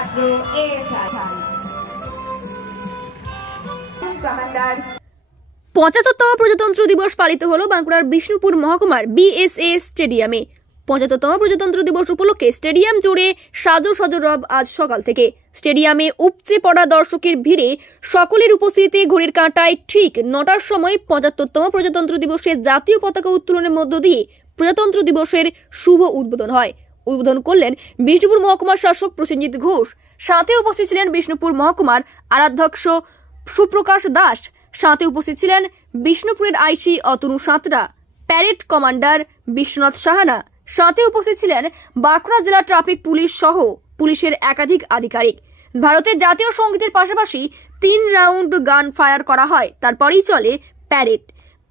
পাত্র ASI commander. ৭৫তম প্রজাতন্ত্র দিবস পালিত হলো বাঁকুড়ার বিষ্ণুপুর মহকুমার বিএসএস স্টেডিয়ামে। ৭৫তম প্রজাতন্ত্র দিবস উপলক্ষে স্টেডিয়াম জুড়ে সাজো সাজো রব আজ সকাল থেকে। স্টেডিয়ামে উপচে পড়া দর্শকের ভিড়ে সকলের উপস্থিতিতে ঘড়ির কাঁটায় ঠিক ৯টার সময় ৭৫তম প্রজাতন্ত্র দিবসের জাতীয় পতাকা উত্তোলনের মধ্য দিয়ে প্রজাতন্ত্র দিবসের শুভ উদ্বোধন হয়। উদ্বোধন করলেন বিষ্ণুপুর মহকুমার শাসক প্রসেনজিৎ ঘোষ। সাথে উপস্থিত ছিলেন বিষ্ণুপুর মহকুমার আরাধ্যক্ষ সুপ্রকাশ দাস। সাথে উপস্থিত ছিলেন বিষ্ণুপুরের আইসি অতনু সাঁতরা, প্যারেড কমান্ডার বিশ্বনাথ সাহানা। সাথে উপস্থিত ছিলেন বাঁকুড়া জেলা ট্রাফিক পুলিশ সহ পুলিশের একাধিক আধিকারিক। ভারতের জাতীয় সঙ্গীতের পাশাপাশি ৩ রাউন্ড গান ফায়ার করা হয়। তারপরেই চলে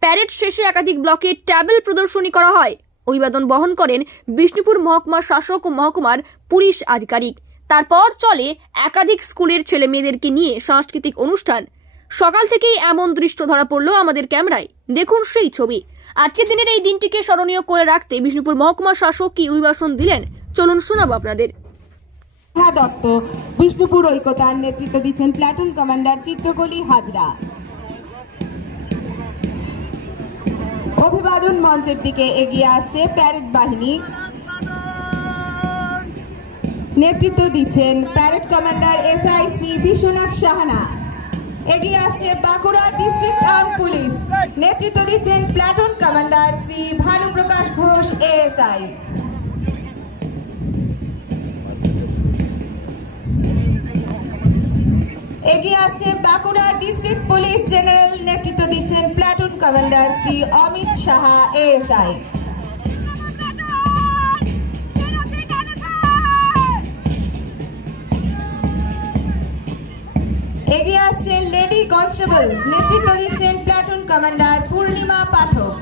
প্যারেড শেষে একাধিক ব্লকে ট্যাবল প্রদর্শনী করা হয়। অভিবাদন বহন করেন বিষ্ণুপুর মহকুমার শাসক ও মহকুমার পুলিশ আধিকারিক। তারপর চলে একাধিক স্কুলের ছেলে মেয়েদেরকে নিয়ে সাংস্কৃতিক অনুষ্ঠান। সকাল থেকেই এমন দৃশ্য ধরা পড়লো আমাদের ক্যামেরায়। দেখুন সেই ছবি। আজকের দিনের এই দিনটিকে স্মরণীয় করে রাখতে বিষ্ণুপুর মহকুমার শাসক কি অভিভাষণ দিলেন, চলুন শোনাবো আপনাদের। দত্ত বিষ্ণুপুর ঐক্যতার নেতৃত্ব দিচ্ছেন প্লাটুন কমান্ডার চিত্রকলি হাজরা। অভিবাদন মঞ্চের দিকে এগিয়ে আসছে প্যারেড বাহিনী, নেতৃত্ব দিচ্ছেন parade commander SI Shri Biswanath Sahana. এগিয়ে আসছে বাঁকুড়া ডিস্ট্রিক্ট আর্ম পুলিশ, নেতৃত্ব দিচ্ছেন platoon commander Shri Bhanuprakash Ghosh ASI. এগিয়ে আসছে বাঁকুড়া ডিস্ট্রিক্ট পুলিশ জেনারেল, নেতৃত্ব দিচ্ছেন platoon commander Shri Amit Saha ASI. এগিয়ে আসছে লেডি কনস্টেবল, নেতৃত্ব দিচ্ছেন প্লাটুন কমান্ডার পূর্ণিমা পাঠক।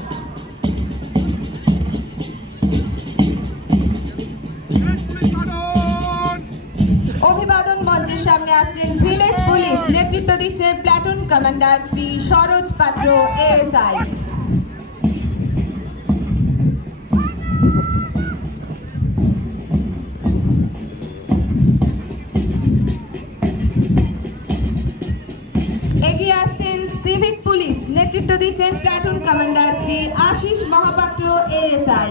অভিবাদন মঞ্চের সামনে আসছেন ভিলেজ পুলিশ, নেতৃত্ব দিচ্ছেন প্লাটুন কমান্ডার শ্রী সরোজ পাত্র এএসআই। এগিয়ে আসছেন সিভিক পুলিশ, নেতৃত্ব দিচ্ছেন platoon commander Shri Ashis Mahapatra ASI.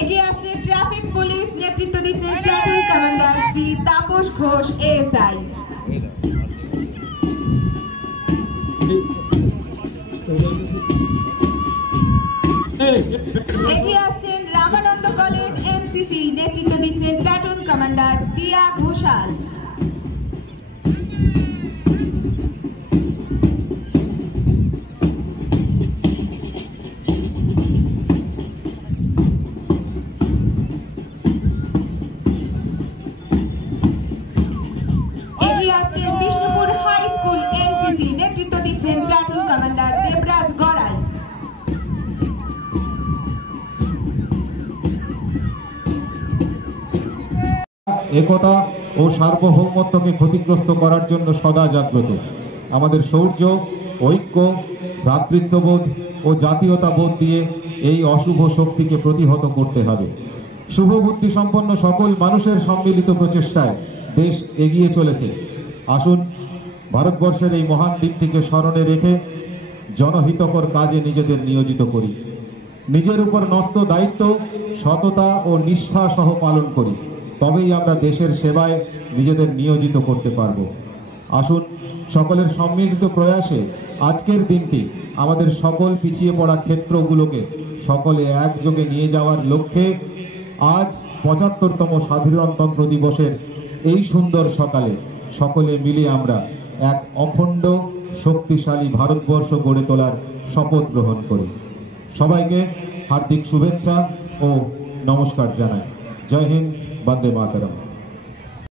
এগিয়ে আসছে ট্রাফিক পুলিশ, নেতৃত্ব দিচ্ছেন platoon commander Shri Tapas Ghosh ASI. এগিয়ে আসছেন রামানন্দ কলেজ এমসিসি, নেতৃত্ব দিচ্ছেন প্লাটুন কমান্ডার দিয়া ঘোষাল। এগিয়ে আসছেন বিষ্ণুপুর হাই স্কুল এনসিসি, নেতৃত্ব দিচ্ছেন প্লাটুন কমান্ডার দেবরাজ গড়াই। একতা ও সার্বভৌমত্বকে ক্ষতিগ্রস্ত করার জন্য সদা জাগ্রত। আমাদের শৌর্য, ঐক্য, ভ্রাতৃত্ববোধ ও জাতীয়তাবোধ দিয়ে এই অশুভ শক্তিকে প্রতিহত করতে হবে। শুভবুদ্ধি সম্পন্ন সকল মানুষের সম্মিলিত প্রচেষ্টায় দেশ এগিয়ে চলেছে। আসুন ভারতবর্ষের এই মহান দিনটিকে স্মরণে রেখে জনহিতকর কাজে নিজেদের নিয়োজিত করি। নিজের উপর ন্যস্ত দায়িত্ব সততা ও নিষ্ঠা সহ পালন করি, তবেই আমরা দেশের সেবায় নিজেদের নিয়োজিত করতে পারব। আসুন সকলের সম্মিলিত প্রয়াসে আজকের দিনটি আমাদের সকল পিছিয়ে পড়া ক্ষেত্রগুলোকে সকলে একযোগে নিয়ে যাওয়ার লক্ষ্যে আজ ৭৫তম স্বাধীনতন্ত্র দিবসের এই সুন্দর সকালে সকলে মিলে আমরা এক অখণ্ড শক্তিশালী ভারতবর্ষ গড়ে তোলার শপথ গ্রহণ করি। সবাইকে হার্দিক শুভেচ্ছা ও নমস্কার জানাই। জয় হিন্দ, বন্দে মাতরম।